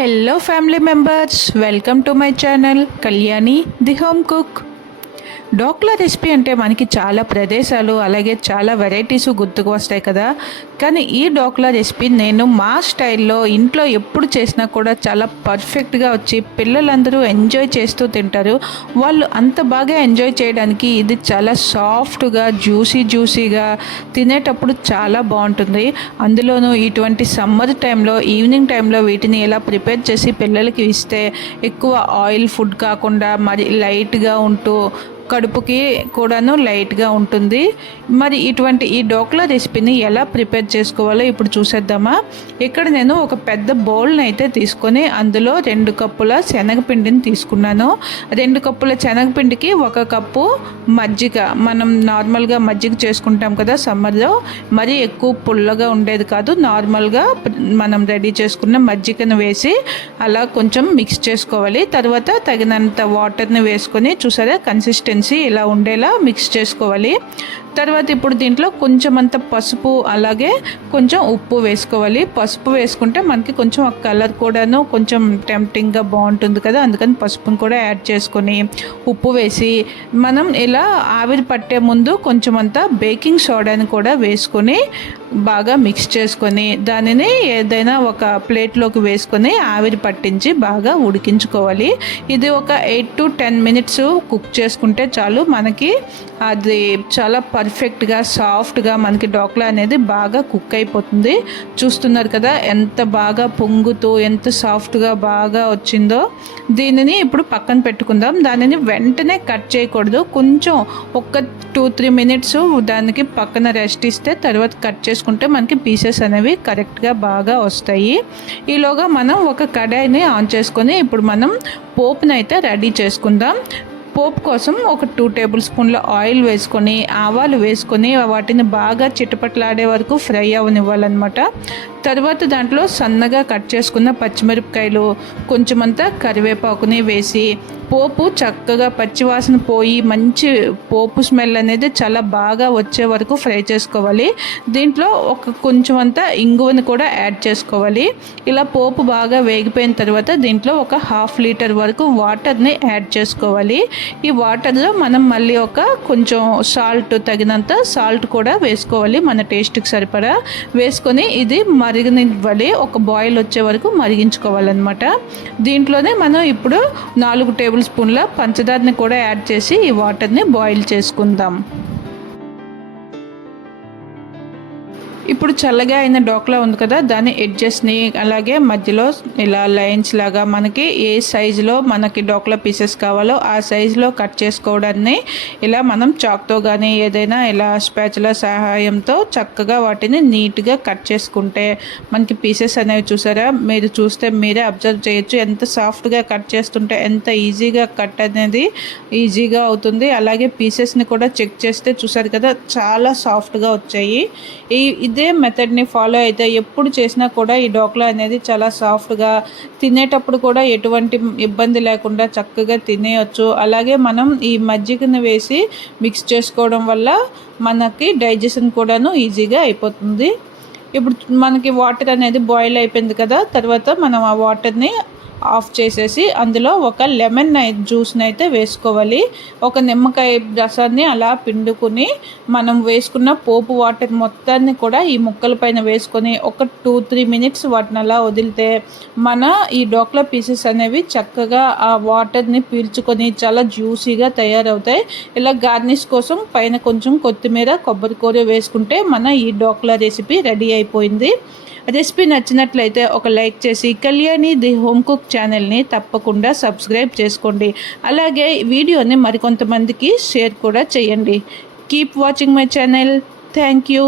Hello family members, welcome to my channel Kalyani the home cook. Dhokla recipe అంటే మనకి చాలా ప్రదేశాలు అలాగే చాలా వెరైటీస్ గుర్తుకు వస్తాయి కదా. కానీ ఈ డోక్లా రెసిపీ నేను మా స్టైల్లో ఇంట్లో ఎప్పుడు చేసినా కూడా చాలా పర్ఫెక్ట్గా వచ్చి పిల్లలందరూ ఎంజాయ్ చేస్తూ తింటారు. వాళ్ళు అంత బాగా ఎంజాయ్ చేయడానికి ఇది చాలా సాఫ్ట్గా జ్యూసీగా తినేటప్పుడు చాలా బాగుంటుంది. అందులోనూ ఇటువంటి సమ్మర్ టైంలో ఈవినింగ్ టైంలో వీటిని ఎలా ప్రిపేర్ చేసి పిల్లలకి ఇస్తే ఎక్కువ ఆయిల్ ఫుడ్ కాకుండా మరి లైట్గా ఉంటూ కడుపుకి కూడాను లైట్గా ఉంటుంది. మరి ఇటువంటి ఈ డోక్లా రెసిపీని ఎలా ప్రిపేర్ చేసుకోవాలో ఇప్పుడు చూసేద్దామా. ఇక్కడ నేను ఒక పెద్ద బౌల్ని అయితే తీసుకొని అందులో 2 కప్పుల శనగపిండిని తీసుకున్నాను. 2 కప్పుల శనగపిండికి 1 కప్పు మజ్జిగ, మనం నార్మల్గా మజ్జిగ చేసుకుంటాం కదా సమ్మర్లో, మరి ఎక్కువ పుల్లగా ఉండేది కాదు, నార్మల్గా మనం రెడీ చేసుకున్న మజ్జిగను వేసి అలా కొంచెం మిక్స్ చేసుకోవాలి. తర్వాత తగినంత వాటర్ని వేసుకొని చూసారా కన్సిస్టెన్సీ ఇలా ఉండేలా మిక్స్ చేసుకోవాలి. తర్వాత ఇప్పుడు దీంట్లో కొంచెం అంత పసుపు అలాగే కొంచెం ఉప్పు వేసుకోవాలి. పసుపు వేసుకుంటే మనకి కొంచెం ఆ కలర్ కూడాను కొంచెం టెంప్టింగ్గా బాగుంటుంది కదా, అందుకని పసుపును కూడా యాడ్ చేసుకొని ఉప్పు వేసి మనం ఇలా ఆవిరి పట్టే ముందు కొంచెం అంతా బేకింగ్ సోడాని కూడా వేసుకొని బాగా మిక్స్ చేసుకొని దానిని ఏదైనా ఒక ప్లేట్లోకి వేసుకొని ఆవిరి పట్టించి బాగా ఉడికించుకోవాలి. ఇది ఒక 8 to 10 minutes కుక్ చేసుకుంటే చాలు. మనకి అది చాలా పర్ఫెక్ట్గా సాఫ్ట్గా మనకి డోక్లా అనేది బాగా కుక్ అయిపోతుంది. చూస్తున్నారు కదా ఎంత బాగా పొంగుతూ ఎంత సాఫ్ట్గా బాగా వచ్చిందో. దీనిని ఇప్పుడు పక్కన పెట్టుకుందాం. దానిని వెంటనే కట్ చేయకూడదు, కొంచెం ఒక 2-3 minutes దానికి పక్కన రెస్ట్ ఇస్తే తర్వాత కట్ చేసుకుంటే మనకి పీసెస్ అనేవి కరెక్ట్గా బాగా వస్తాయి. ఈలోగా మనం ఒక కడాయిని ఆన్ చేసుకొని ఇప్పుడు మనం పోపుని అయితే రెడీ చేసుకుందాం. పోపు కోసం ఒక 2 టేబుల్ స్పూన్ల ఆయిల్ వేసుకొని ఆవాలు వేసుకొని వాటిని బాగా చిటపట్లాడే వరకు ఫ్రై అవనివ్వాలన్నమాట. తర్వాత దాంట్లో సన్నగా కట్ చేసుకున్న పచ్చిమిరపకాయలు కొంచెమంతా కరివేపాకుని వేసి పోపు చక్కగా పచ్చివాసన పోయి మంచి పోపు స్మెల్ అనేది చాలా బాగా వచ్చే వరకు ఫ్రై చేసుకోవాలి. దీంట్లో ఒక కొంచెం అంతా ఇంగువని కూడా యాడ్ చేసుకోవాలి. ఇలా పోపు బాగా వేగిపోయిన తర్వాత దీంట్లో ఒక 1/2 లీటర్ వరకు వాటర్ని యాడ్ చేసుకోవాలి. ఈ వాటర్లో మనం మళ్ళీ ఒక కొంచెం సాల్ట్, తగినంత సాల్ట్ కూడా వేసుకోవాలి మన టేస్ట్కి సరిపడా వేసుకొని ఇది మరిగనివ్వాలి. ఒక బాయిల్ వచ్చే వరకు మరిగించుకోవాలన్నమాట. దీంట్లోనే మనం ఇప్పుడు 4 టేబుల్ స్పూన్ల పంచదారని కూడా యాడ్ చేసి ఈ వాటర్ని బాయిల్ చేసుకుందాం. ఇప్పుడు చల్లగా అయిన డోక్లా ఉంది కదా, దాని ఎడ్జెస్ని అలాగే మధ్యలో ఇలా లైన్స్ లాగా మనకి ఏ సైజులో మనకి డోక్లా పీసెస్ కావాలో ఆ సైజులో కట్ చేసుకోవడాన్ని ఇలా మనం చాక్తో కానీ ఏదైనా ఇలా స్పాచులా సహాయంతో చక్కగా వాటిని నీట్గా కట్ చేసుకుంటే మనకి పీసెస్ అనేవి చూసారా, మీరు చూస్తే మీరే అబ్జర్వ్ చేయొచ్చు ఎంత సాఫ్ట్గా కట్ చేస్తుంటే ఎంత ఈజీగా కట్ అనేది ఈజీగా అవుతుంది. అలాగే పీసెస్ని కూడా చెక్ చేస్తే చూసారు కదా చాలా సాఫ్ట్గా వచ్చాయి. ఇదే మెథడ్ని ఫాలో అయితే ఎప్పుడు చేసినా కూడా ఈ డోక్లా అనేది చాలా సాఫ్ట్గా తినేటప్పుడు కూడా ఎటువంటి ఇబ్బంది లేకుండా చక్కగా తినేయచ్చు. అలాగే మనం ఈ మజ్జిగను వేసి మిక్స్ చేసుకోవడం వల్ల మనకి డైజెషన్ కూడాను ఈజీగా అయిపోతుంది. ఇప్పుడు మనకి వాటర్ అనేది బాయిల్ అయిపోయింది కదా, తర్వాత మనం ఆ వాటర్ని ఆఫ్ చేసేసి అందులో ఒక లెమన్ జ్యూస్ని అయితే వేసుకోవాలి. ఒక నిమ్మకాయ రసాన్ని అలా పిండుకొని మనం వేసుకున్న పోపు వాటర్ మొత్తాన్ని కూడా ఈ ముక్కల పైన వేసుకొని ఒక 2-3 minutes వాటిని అలా వదిలితే మన ఈ డోక్లా పీసెస్ అనేవి చక్కగా ఆ వాటర్ని పీల్చుకొని చాలా జ్యూసీగా తయారవుతాయి. ఇలా గార్నిష్ కోసం పైన కొంచెం కొత్తిమీర, కొబ్బరి కూర వేసుకుంటే మన ఈ డోక్లా రెసిపీ రెడీ అయిపోయింది. రెసిపీ నచ్చినట్లయితే ఒక లైక్ చేసి కళ్యాణి ది హోమ్ కుక్ ఛానల్ని తప్పకుండా సబ్స్క్రైబ్ చేసుకోండి. అలాగే వీడియోని మరికొంతమందికి షేర్ కూడా చేయండి. Keep watching my channel. Thank you.